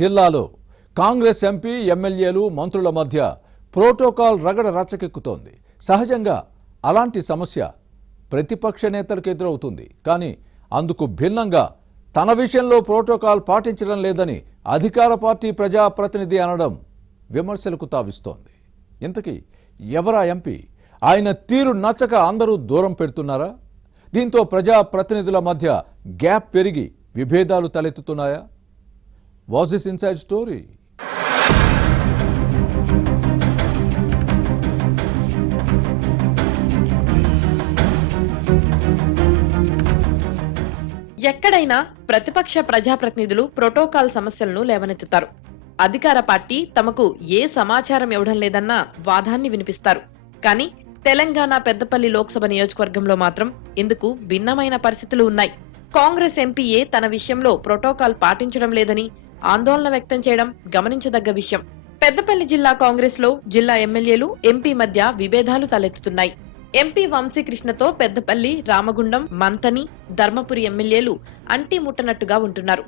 జిల్లాలో కాంగ్రెస్ ఎంపీ ఎమ్మెల్యేలు మంత్రుల మధ్య ప్రోటోకాల్ రగడ రచ్చకెక్కుతోంది. సహజంగా అలాంటి సమస్య ప్రతిపక్ష నేతలకు ఎదురవుతుంది. కానీ అందుకు భిన్నంగా తన విషయంలో ప్రోటోకాల్ పాటించడం లేదని అధికార పార్టీ ప్రజాప్రతినిధి అనడం విమర్శలకు తావిస్తోంది. ఇంతకీ ఎవరా ఎంపీ? ఆయన తీరు నచ్చక అందరూ దూరం పెడుతున్నారా? దీంతో ప్రజాప్రతినిధుల మధ్య గ్యాప్ పెరిగి విభేదాలు తలెత్తుతున్నాయా? Was this inside story? ఎక్కడైనా ప్రతిపక్ష ప్రజాప్రతినిధులు ప్రోటోకాల్ సమస్యలను లేవనెత్తుతారు. అధికార పార్టీ తమకు ఏ సమాచారం ఇవ్వడం లేదన్న వాదాన్ని వినిపిస్తారు. కానీ తెలంగాణ పెద్దపల్లి లోక్సభ నియోజకవర్గంలో మాత్రం ఇందుకు భిన్నమైన పరిస్థితులు ఉన్నాయి. కాంగ్రెస్ ఎంపీఏ తన విషయంలో ప్రోటోకాల్ పాటించడం లేదని ఆందోళన వ్యక్తం చేయడం గమనించదగ్గ విషయం. పెద్దపల్లి జిల్లా కాంగ్రెస్ లో జిల్లా ఎమ్మెల్యేలు ఎంపీ మధ్య విభేదాలు తలెత్తుతున్నాయి. ఎంపీ వంశీకృష్ణతో పెద్దపల్లి, రామగుండం, మంతని, ధర్మపురి ఎమ్మెల్యేలు అంటీ ముట్టనట్టుగా ఉంటున్నారు.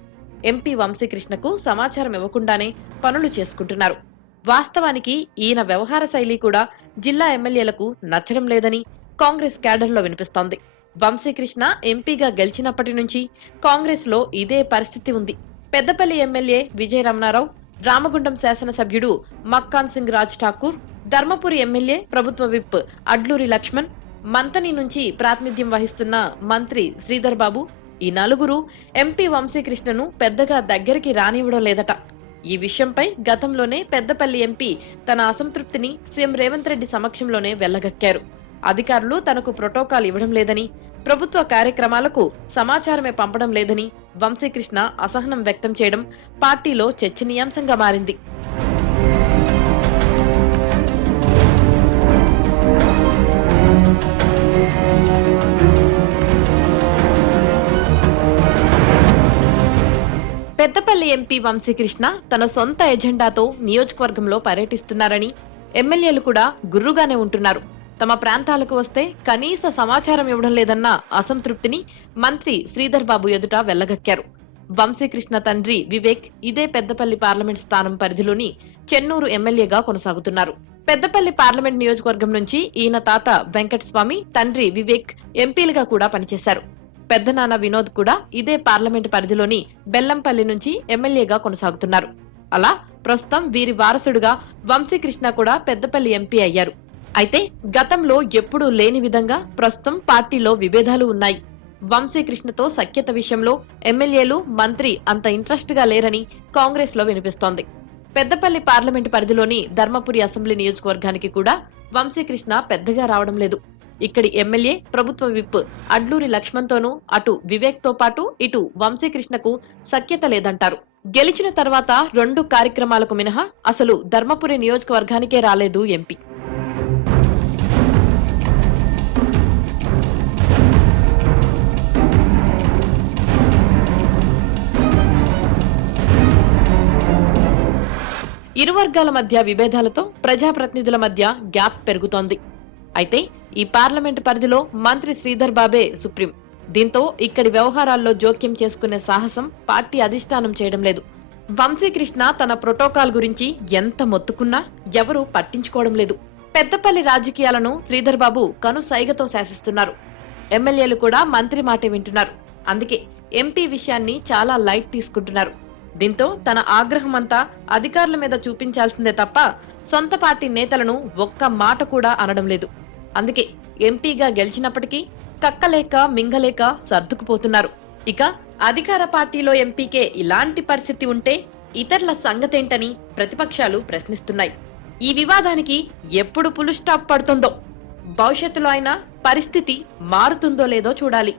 ఎంపీ వంశీకృష్ణకు సమాచారం ఇవ్వకుండానే పనులు చేసుకుంటున్నారు. వాస్తవానికి ఈయన వ్యవహార శైలి కూడా జిల్లా ఎమ్మెల్యేలకు నచ్చడం లేదని కాంగ్రెస్ క్యాడర్లో వినిపిస్తోంది. వంశీకృష్ణ ఎంపీగా గెలిచినప్పటి నుంచి కాంగ్రెస్ లో ఇదే పరిస్థితి ఉంది. పెద్దపల్లి ఎమ్మెల్యే విజయ రమణారావు, రామగుండం శాసనసభ్యుడు మక్కాన్ సింగ్ రాజ్ ఠాకూర్, ధర్మపురి ఎమ్మెల్యే ప్రభుత్వ విప్ అడ్లూరి లక్ష్మణ్, మంతని నుంచి ప్రాతినిధ్యం వహిస్తున్న మంత్రి శ్రీధర్ బాబు, ఈ నలుగురు ఎంపీ వంశీకృష్ణను పెద్దగా దగ్గరికి రానివ్వడం లేదట. ఈ విషయంపై గతంలోనే పెద్దపల్లి ఎంపీ తన అసంతృప్తిని సీఎం రేవంత్ రెడ్డి సమక్షంలోనే వెళ్లగక్కారు. అధికారులు తనకు ప్రోటోకాల్ ఇవ్వడం లేదని, ప్రభుత్వ కార్యక్రమాలకు సమాచారమే పంపడం లేదని వంశీకృష్ణ అసహనం వ్యక్తం చేయడం పార్టీలో చర్చనీయాంశంగా మారింది. పెద్దపల్లి ఎంపీ వంశీకృష్ణ తన సొంత ఎజెండాతో నియోజకవర్గంలో పర్యటిస్తున్నారని, ఎమ్మెల్యేలు కూడా గుర్రుగానే ఉంటున్నారు. తమ ప్రాంతాలకు వస్తే కనీస సమాచారం ఇవ్వడం లేదన్న అసంతృప్తిని మంత్రి శ్రీధర్ బాబు ఎదుట వెళ్లగక్కారు. వంశీకృష్ణ తండ్రి వివేక్ ఇదే పెద్దపల్లి పార్లమెంట్ స్థానం పరిధిలోని చెన్నూరు ఎమ్మెల్యేగా కొనసాగుతున్నారు. పెద్దపల్లి పార్లమెంట్ నియోజకవర్గం నుంచి ఈయన తాత వెంకటస్వామి, తండ్రి వివేక్ ఎంపీలుగా కూడా పనిచేశారు. పెద్దనాన్న వినోద్ కూడా ఇదే పార్లమెంట్ పరిధిలోని బెల్లంపల్లి నుంచి ఎమ్మెల్యేగా కొనసాగుతున్నారు. అలా ప్రస్తుతం వీరి వారసుడుగా వంశీకృష్ణ కూడా పెద్దపల్లి ఎంపీ అయ్యారు. అయితే గతంలో ఎప్పుడూ లేని విధంగా ప్రస్తుతం పార్టీలో విభేదాలు ఉన్నాయి. వంశీకృష్ణతో సఖ్యత విషయంలో ఎమ్మెల్యేలు, మంత్రి అంత ఇంట్రెస్ట్ గా లేరని కాంగ్రెస్ లో వినిపిస్తోంది. పెద్దపల్లి పార్లమెంట్ పరిధిలోని ధర్మపురి అసెంబ్లీ నియోజకవర్గానికి కూడా వంశీకృష్ణ పెద్దగా రావడం లేదు. ఇక్కడి ఎమ్మెల్యే ప్రభుత్వ విప్ అడ్లూరి లక్ష్మణ్ తోనూ అటు వివేక్ తో పాటు ఇటు వంశీకృష్ణకు సఖ్యత లేదంటారు. గెలిచిన తర్వాత 2 కార్యక్రమాలకు మినహా అసలు ధర్మపురి నియోజకవర్గానికే రాలేదు ఎంపీ. ఇరు వర్గాల మధ్య విభేదాలతో ప్రజాప్రతినిధుల మధ్య గ్యాప్ పెరుగుతోంది. అయితే ఈ పార్లమెంట్ పరిధిలో మంత్రి శ్రీధర్ బాబే సుప్రీం. దీంతో ఇక్కడి వ్యవహారాల్లో జోక్యం చేసుకునే సాహసం పార్టీ అధిష్టానం చేయడం లేదు. వంశీకృష్ణ తన ప్రోటోకాల్ గురించి ఎంత మొత్తుకున్నా ఎవరూ పట్టించుకోవడం లేదు. పెద్దపల్లి రాజకీయాలను శ్రీధర్ బాబు కనుసైగతో శాసిస్తున్నారు. ఎమ్మెల్యేలు కూడా మంత్రి మాటే వింటున్నారు. అందుకే ఎంపీ విషయాన్ని చాలా లైట్ తీసుకుంటున్నారు. దీంతో తన ఆగ్రహమంతా అధికారుల మీద చూపించాల్సిందే తప్ప సొంత పార్టీ నేతలను ఒక్క మాట కూడా అనడం లేదు. అందుకే ఎంపీగా గెలిచినప్పటికీ కక్కలేక మింగలేక సర్దుకుపోతున్నారు. ఇక అధికార పార్టీలో ఎంపీకే ఇలాంటి పరిస్థితి ఉంటే ఇతరుల సంగతేంటని ప్రతిపక్షాలు ప్రశ్నిస్తున్నాయి. ఈ వివాదానికి ఎప్పుడు ఫుల్ స్టాప్ పడుతుందో, భవిష్యత్తులో అయినా పరిస్థితి మారుతుందో లేదో చూడాలి.